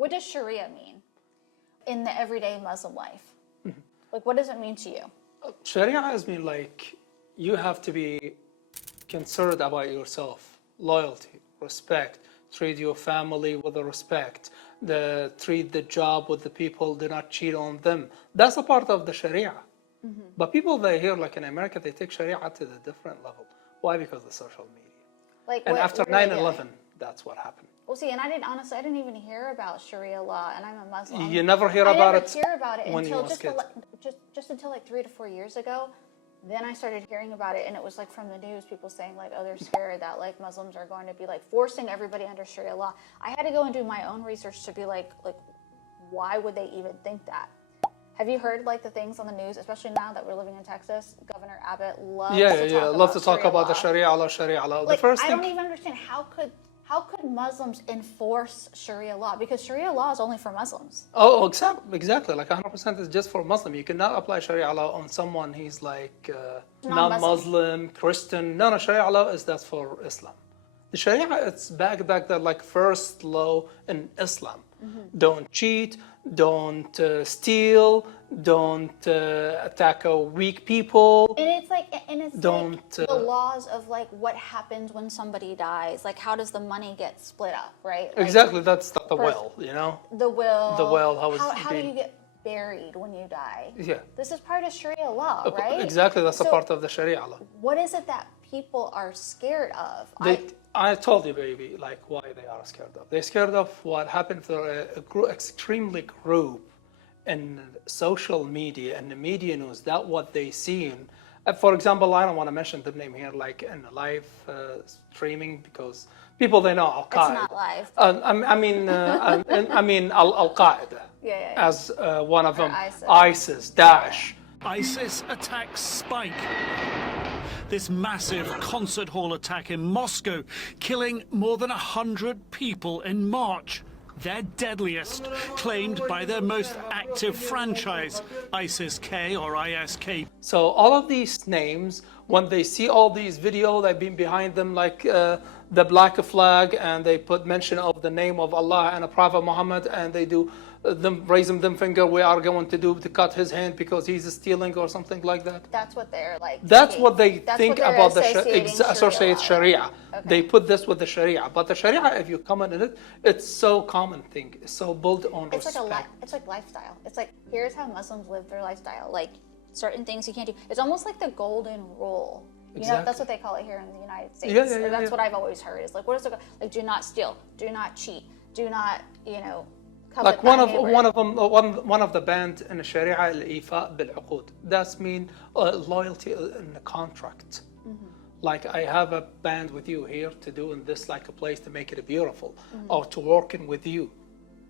What does Sharia mean in the everyday Muslim life? Like, what does it mean to you? Sharia has been like, you have to be concerned about yourself, loyalty, respect, treat your family with respect, treat the job with the people, do not cheat on them. That's a part of the Sharia. But people they hear, like in America, they take Sharia to the different level. Why? Because of social media. Like, And after what are they 9/11, doing? that's what happened. Well, see, and I didn't even hear about Sharia law, and I'm a Muslim. You never hear I about never it hear about it when you until was kid. just until like 3 to 4 years ago. Then I started hearing about it, and it was like from the news, people saying like, oh, they're scared that like Muslims are going to be like forcing everybody under Sharia law. I had to go and do my own research to be like why would they even think that? Have you heard like the things on the news, especially now that we're living in Texas? Governor Abbott loves to talk about the Sharia law, Sharia law. Like, the first I thing, don't even understand how could Muslims enforce Sharia law, because Sharia law is only for Muslims. oh, exactly, like 100% is just for Muslim. You cannot apply Sharia law on someone he's like non-Muslim, Christian. No, Sharia law is that's for Islam. The Sharia, it's back there like first law in Islam. Don't cheat, don't steal, don't attack weak people. And it's like Don't, the laws of like what happens when somebody dies. Like, how does the money get split up, right? Like, Exactly, that's the will, you know? The will. The will, how do you get buried when you die? Yeah. This is part of Sharia law, right? Exactly, that's a So part of the Sharia law. what is it that people are scared of? I told you, baby, like why they are scared of. They're scared of what happened for extremely group in social media and the media news. That what they seen. For example, I don't want to mention the name here, like in live streaming, because people they know Al Qaeda. It's not live. I mean Al Qaeda. Yeah. As one of them, ISIS, Daesh. ISIS attacks spike. This massive concert hall attack in Moscow, killing more than 100 people in March. Their deadliest, claimed by their most active franchise, ISIS-K or ISK. So all of these names, when they see all these videos, they've been behind them like the black flag, and they put mention of the name of Allah and a Prophet Muhammad, and they do raise them finger. We are going to cut his hand because he's stealing or something like that. That's what they're like. That's what they think about the associate Sharia. Okay. They put this with the Sharia, but the Sharia, if you comment in it, it's so common thing. It's so built on respect. It's like lifestyle. It's like, here's how Muslims live their lifestyle. Like, certain things you can't do. It's almost like the golden rule. You know, that's what they call it here in the United States. Yeah, that's what I've always heard. Is like, what is it? Like, do not steal, do not cheat, do not, like one of the band in the Sharia, al-Ifa bil-uqud. That's mean loyalty in the contract. Like, I have a band with you here to do in this like a place to make it beautiful, or to working with you.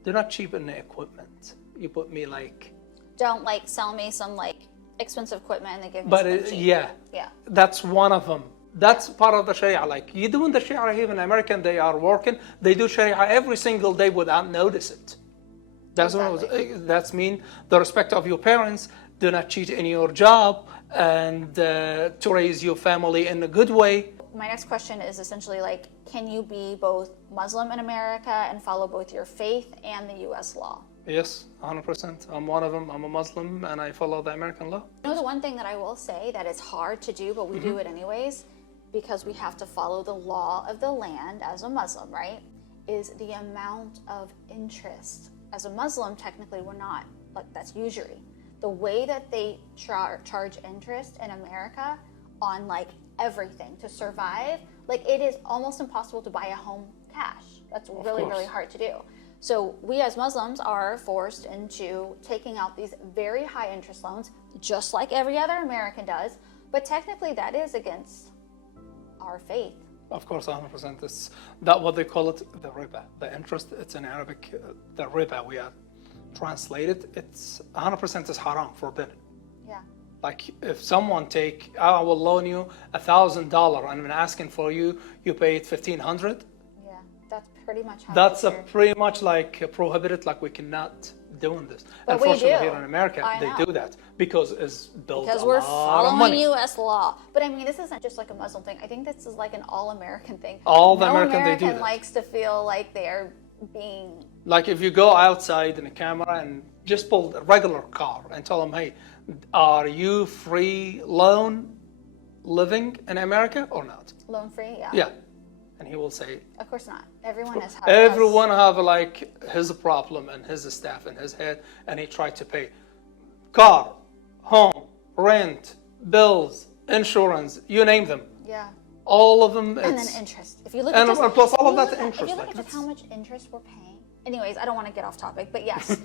Do not cheapen the equipment. You put me like. Don't like sell me some like expensive equipment and they give me something cheap. Yeah. That's one of them. That's part of the Sharia. Like, you doing the Sharia here in America, they are working. They do Sharia every single day without notice it. That's mean the respect of your parents. Do not cheat in your job, and to raise your family in a good way. My next question is essentially like, can you be both Muslim in America and follow both your faith and the U.S. law? Yes, 100%. I'm one of them. I'm a Muslim, and I follow the American law. You know, the one thing that I will say that is hard to do, but we do it anyways, because we have to follow the law of the land as a Muslim, right? Is the amount of interest. As a Muslim, technically, we're not, like, that's usury. The way that they charge interest in America on like everything to survive, like, it is almost impossible to buy a home cash. That's really hard to do. So we as Muslims are forced into taking out these very high interest loans, just like every other American does, but technically that is against our faith. Of course, 100%. It's that what they call it, the riba. The interest, it's in Arabic, the riba we have translated. It's 100% is haram, forbidden. Yeah. Like, if someone I will loan you $1,000 and I'm asking for you pay it $1,500. Yeah, that's pretty much how. That's pretty much like prohibited. Like, we cannot doing this. But unfortunately, we do. here in America, they do that because it's built because a we're lot of following money. U.S. law. But I mean, this isn't just like a Muslim thing. I think this is like an all-American thing. All the no American they do that. likes to feel like they are being Like if you go outside in a camera and just pull a regular car and tell them, hey, are you free loan living in America or not? Loan free, yeah. Yeah. And he will say, Of course not. Everyone is. everyone have like his problem and his staff in his head, and he tried to pay car, home, rent, bills, insurance, you name them. Yeah. All of them. And then interest. If you look and at just, plus all of if you that look at- interest. If you look like, at just how much interest we're paying. Anyways, I don't want to get off topic, but yes.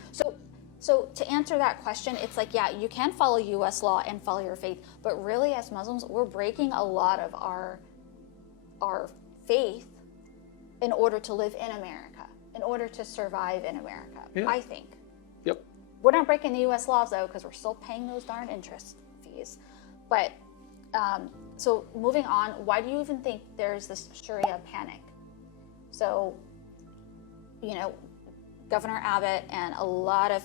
So to answer that question, it's like, yeah, you can follow U.S. law and follow your faith, but really, as Muslims, we're breaking a lot of our faith in order to live in America, in order to survive in America. Yeah. I think. Yep. We're not breaking the U.S. laws though, because we're still paying those darn interest fees. But so moving on, why do you even think there's this Sharia panic? So, Governor Abbott and a lot of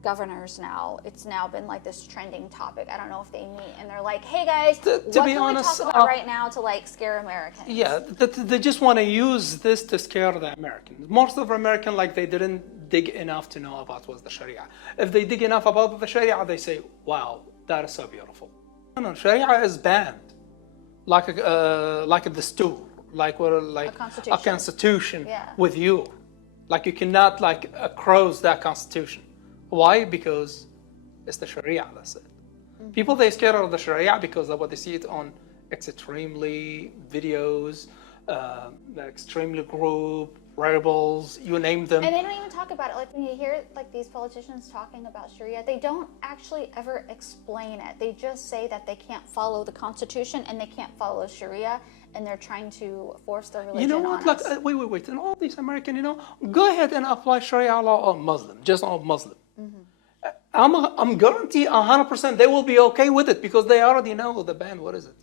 governors now, it's now been like this trending topic. I don't know if they meet and they're like, hey guys, what be can honest, we talk about right now to like scare Americans? Yeah, they just want to use this to scare the Americans. Most of Americans, like, they didn't dig enough to know about what's the Sharia. If they dig enough about the Sharia, they say, wow, that is so beautiful. No, Sharia is banned, like a desturi, like a constitution Yeah. with you. Like you cannot cross that constitution. Why? Because it's the Sharia, that's it. Mm-hmm. People, they scared of the Sharia because of what they see it on extremely videos, extremely group, rebels, you name them. And they don't even talk about it. Like when you hear like these politicians talking about Sharia, they don't actually ever explain it. They just say that they can't follow the Constitution and they can't follow Sharia, and they're trying to force their religion You know what? on us. Wait. And all these American, go ahead and apply Sharia law on Muslim, just on Muslim. Mm-hmm. I'm guarantee 100% they will be okay with it because they already know the ban. What is it?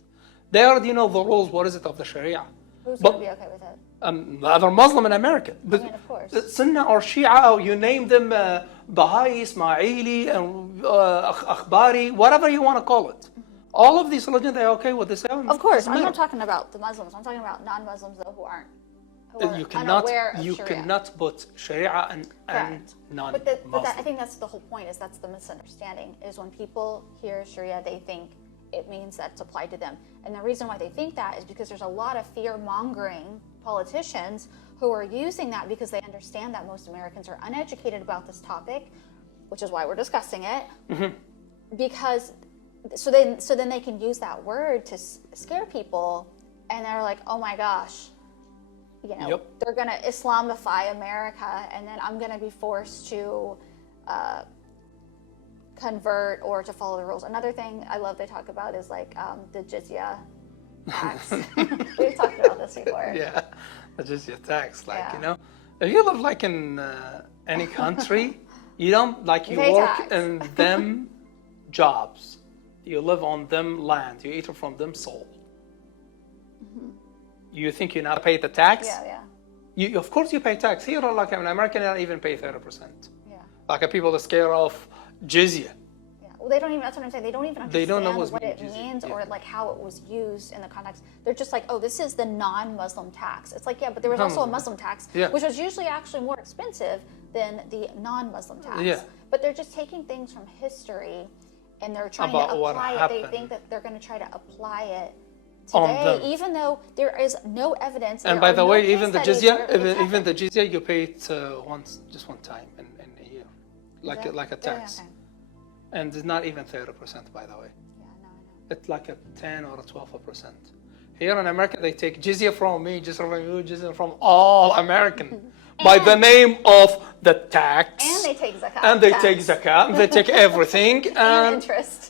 They already know the rules. What is it of the Sharia? Who's going to be okay with it? The other Muslim in America. But of course. Sunnah or Shia, or you name them, Baha'i, Ismaili, and Akhbari, whatever you want to call it. Mm-hmm. All of these religions, they're okay with this. Of course, I'm not talking about the Muslims. I'm talking about non-Muslims though who are unaware of You Sharia. cannot put Sharia and non-Muslim. But I think that's the whole point. That's the misunderstanding. Is when people hear Sharia, they think it means that's applied to them. And the reason why they think that is because there's a lot of fear-mongering politicians who are using that because they understand that most Americans are uneducated about this topic, which is why we're discussing it. Mm-hmm. Because so then they can use that word to scare people, and they're like, oh my gosh, they're going to Islamify America, and then I'm going to be forced to convert or to follow the rules. Another thing I love they talk about is like the jizya tax. We've talked about this before. Yeah, the jizya tax. If you live like in any country, you don't you work tax. in them jobs. You live on them land. You eat from them soul. Mm-hmm. You think you not pay the tax? Yeah. Of course you pay tax. Here, like an American, they don't even pay 30%. Yeah. Like people are scared of jizya. Yeah. Well, they don't even. That's what I'm saying. They don't even understand know what it means or like how it was used in the context. They're just like, oh, this is the non-Muslim tax. It's like, yeah, but there was also a Muslim tax, which was usually actually more expensive than the non-Muslim tax. Yeah. But they're just taking things from history and they're trying to apply it. They think that they're going to try to apply it today, even though there is no evidence. And by the way, even the jizya, you pay it just one time in a year, like a tax. Okay. And it's not even 30%, by the way. Yeah, no, I know. It's like a 10 or a 12%. Here in America, they take jizya from me, jizya from you, jizya from all American by the name of the tax. And they take zakat. And they take zakat. They take everything. and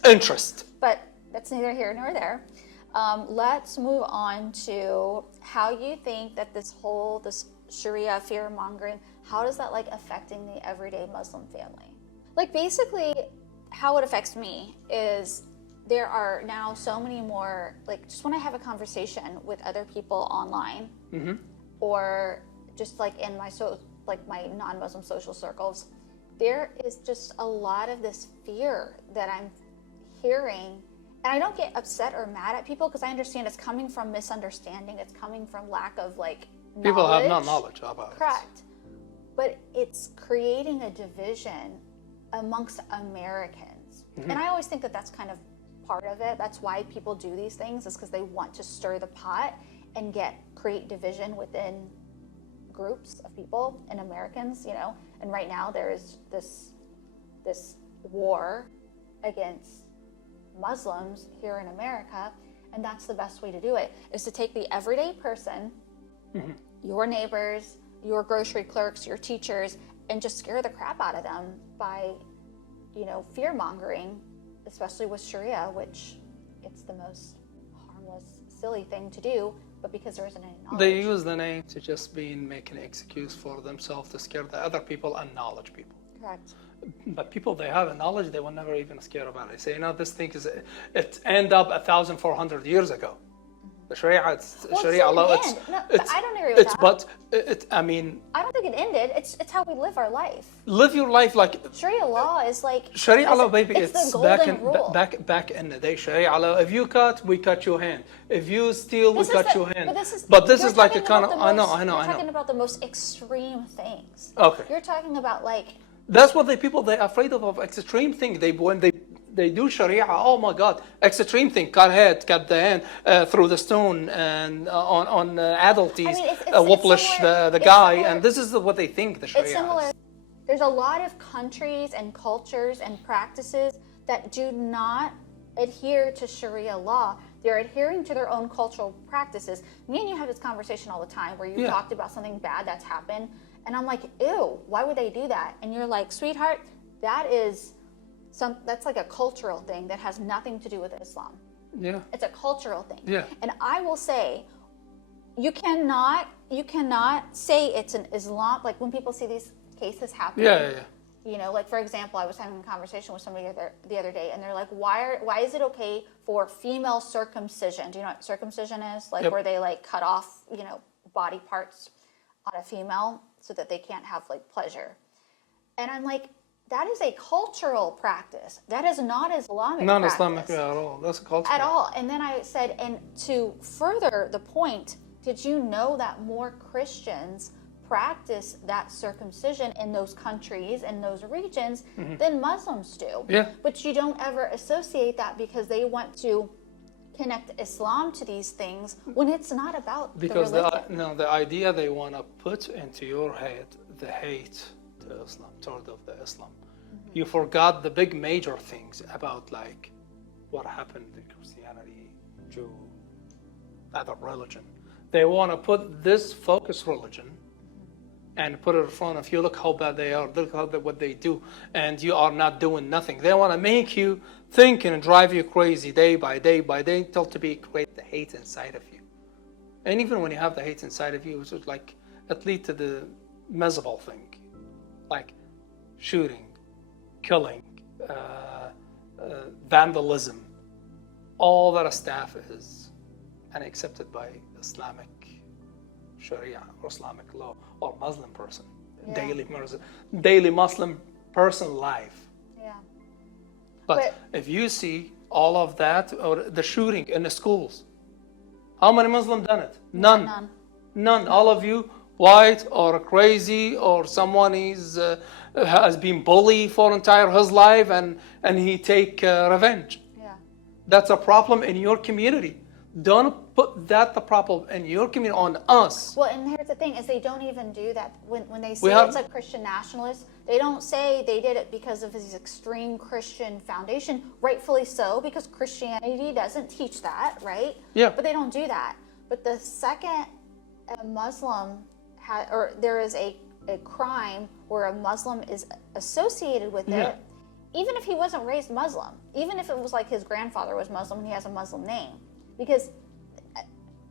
interest. But that's neither here nor there. Let's move on to how you think that this Sharia fear mongering, how does that affecting the everyday Muslim family? Basically, how it affects me is there are now so many more, just when I have a conversation with other people online, mm-hmm. or just in my my non-Muslim social circles, there is just a lot of this fear that I'm hearing. And I don't get upset or mad at people because I understand it's coming from misunderstanding. It's coming from lack of knowledge. People have no knowledge about it. Correct. but it's creating a division amongst Americans. And I always think that that's kind of part of it. That's why people do these things, is because they want to stir the pot and create division within groups of people and Americans, you know. And right now there is this war against Muslims here in America, and that's the best way to do it, is to take the everyday person, your neighbors, your grocery clerks, your teachers, and just scare the crap out of them by, you know, fear mongering, especially with Sharia, which it's the most harmless, silly thing to do, but because there isn't any knowledge. They use the name to just make an excuse for themselves to scare the other people and knowledge people. Correct. But people, they have a knowledge, they will never even scare about it. They say, you know, this thing it ended up 1,400 years ago. The Sharia, Sharia law, I don't agree with that. But I don't think it ended. It's how we live our life. Live your life like Sharia law is like Sharia law, baby. It's the golden rule. back in the day. Sharia law. If you cut, we cut your hand. If you steal, we cut your hand. But this is like a kind of. I know. You're talking about the most extreme things. Okay. You're talking about like. That's what they're afraid of extreme things. When they do Sharia, oh my God, extreme thing, cut head, cut the hand through the stone, and on adulteries, whiplash the guy, and this is what they think the Sharia is. It's similar. is. There's a lot of countries and cultures and practices that do not adhere to Sharia law. They're adhering to their own cultural practices. Me and you have this conversation all the time where you talked about something bad that's happened, and I'm like, ew, why would they do that? And you're like, sweetheart, that's like a cultural thing that has nothing to do with Islam. Yeah. It's a cultural thing. Yeah. And I will say, you cannot say it's an Islam, like when people see these cases happen. Yeah. You know, like for example, I was having a conversation with somebody the other day, and they're like, why is it okay for female circumcision? Do you know what circumcision is? Like where they like cut off, you know, body parts on a female so that they can't have like pleasure. And I'm like, that is a cultural practice. That is not Islamic Not practice. Islamic at all. That's a cultural. At all. And then I said, and to further the point, did you know that more Christians practice that circumcision in those countries, in those regions, than Muslims do? Yeah. But you don't ever associate that because they want to connect Islam to these things when it's not about because the religion. the idea they want to put into your head, the hate to Islam, toward of the Islam. You forgot the big major things about like what happened in Christianity, Jew, other religion. They want to put this focus religion and put it in front of you. Look how bad they are. Look how what they do, and you are not doing nothing. They want to make you think and drive you crazy day by day till to create the hate inside of you. And even when you have the hate inside of you, it's just like it leads to the miserable thing, like shooting, killing, vandalism. All that stuff is unaccepted by Islamic Sharia or Islamic law or Muslim person, daily Muslim person life. Yeah. But if you see all of that, or the shooting in the schools, how many Muslims done it? None. All of you, white or crazy or someone has been bullied for entire his life and he take revenge. Yeah. That's a problem in your community. Don't put that the problem in your community on us. Well, and here's the thing is they don't even do that. When they say it's a Christian nationalist, they don't say they did it because of his extreme Christian foundation, rightfully so, because Christianity doesn't teach that, right? Yeah. But they don't do that. But the second a Muslim or there is a crime where a Muslim is associated with it, even if he wasn't raised Muslim, even if it was like his grandfather was Muslim and he has a Muslim name, because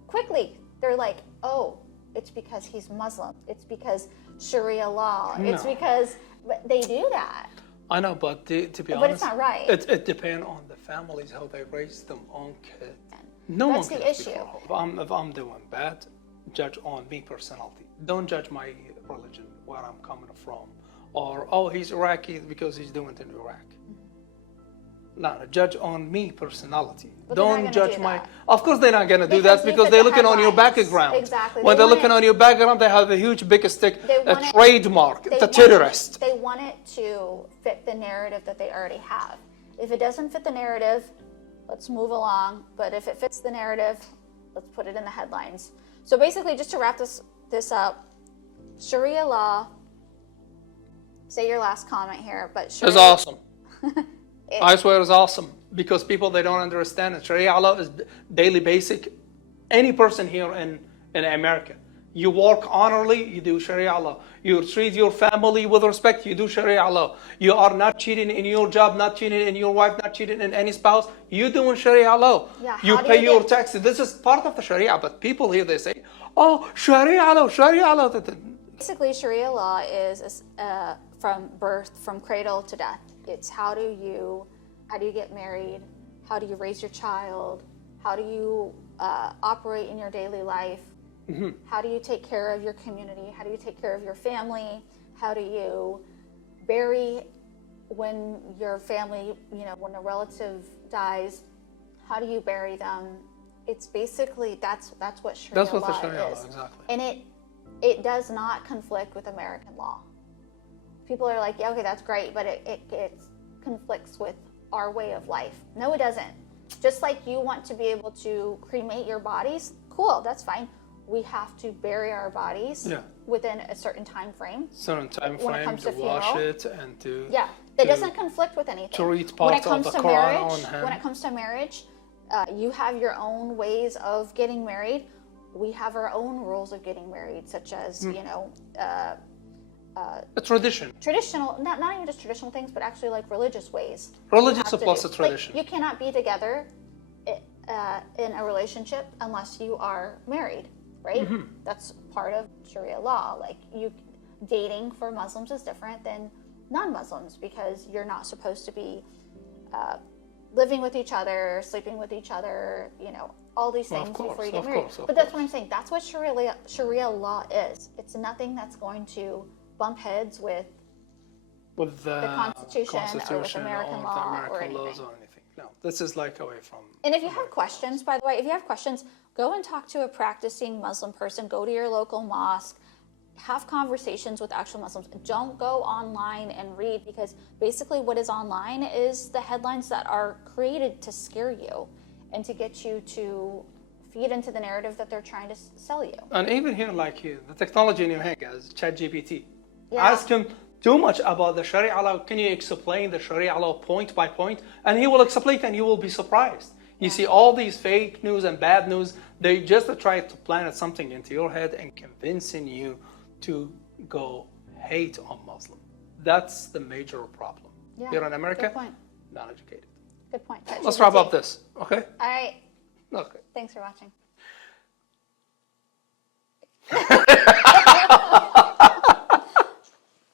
quickly they're like, oh, it's because he's Muslim. It's because Sharia law. No. It's because they do that. I know, but to be honest, but it's not right. It depends on the families, how they raise them own kids. That's the issue. If I'm doing bad, judge on me personality. Don't judge my religion, where I'm coming from, or oh, he's Iraqi because he's doing it in Iraq. No, judge on me personality. But they're not Don't gonna judge do my. that. Of course, they're not gonna do Because that you because fit they're the looking on your headlines. background. Exactly. When They they're want looking it- on your background, they have a huge big stick, They a want it- trademark, They it's a want terrorist. They want it to fit the narrative that they already have. If it doesn't fit the narrative, let's move along. But if it fits the narrative, let's put it in the headlines. So basically, just to wrap this up, Sharia law. Say your last comment here, but Sharia It's awesome. I swear it's awesome because people, they don't understand it. Sharia law is daily basic. Any person here in America, you work honorably, you do Sharia law. You treat your family with respect, you do Sharia law. You are not cheating in your job, not cheating in your wife, not cheating in any spouse. You doing Sharia law. Yeah, You how do pay you your get- taxes. This is part of the Sharia, but people here, they say, oh, Sharia law, Sharia law. Basically, Sharia law is from birth, from cradle to death. It's how do you get married? How do you raise your child? How do you operate in your daily life? Mm-hmm. How do you take care of your community? How do you take care of your family? How do you bury when your family, when a relative dies? How do you bury them? It's basically that's what Sharia That's what law the Sharia is, law, exactly. and it does not conflict with American law. People are like, yeah, okay, that's great, but it conflicts with our way of life. No, it doesn't. Just like you want to be able to cremate your bodies, cool, that's fine. We have to bury our bodies within a certain time frame. Certain time When it frame comes to to wash funeral. it and to It doesn't conflict with anything. to read When it part of comes the to Quran marriage, on him. when it comes to marriage, you have your own ways of getting married. We have our own rules of getting married, such as a tradition. traditional, not even just traditional things, but actually like religious ways. Religious You have to plus do. a tradition. Like, you cannot be together in a relationship unless you are married, right? Mm-hmm. That's part of Sharia law. Like dating for Muslims is different than non-Muslims because you're not supposed to be living with each other, sleeping with each other, all these things before you get married. But that's what I'm saying. That's what Sharia law is. It's nothing that's going to bump heads with the Constitution or with or American the law American or anything. laws or anything. No, this is like away from. And if you have questions, by the way, if you have questions, go and talk to a practicing Muslim person. Go to your local mosque. Have conversations with actual Muslims. Don't go online and read because basically what is online is the headlines that are created to scare you and to get you to feed into the narrative that they're trying to sell you. And even here, like the technology in your hand, guys, ChatGPT. Yeah. Ask him too much about the Sharia law. Can you explain the Sharia law point by point? And he will explain and you will be surprised. You see all these fake news and bad news, they just try to plant something into your head and convincing you to go hate on Muslim. That's the major problem. Yeah, Here in America, good point. not educated. Good point. Let's wrap up this, okay? All right. Okay. Thanks for watching.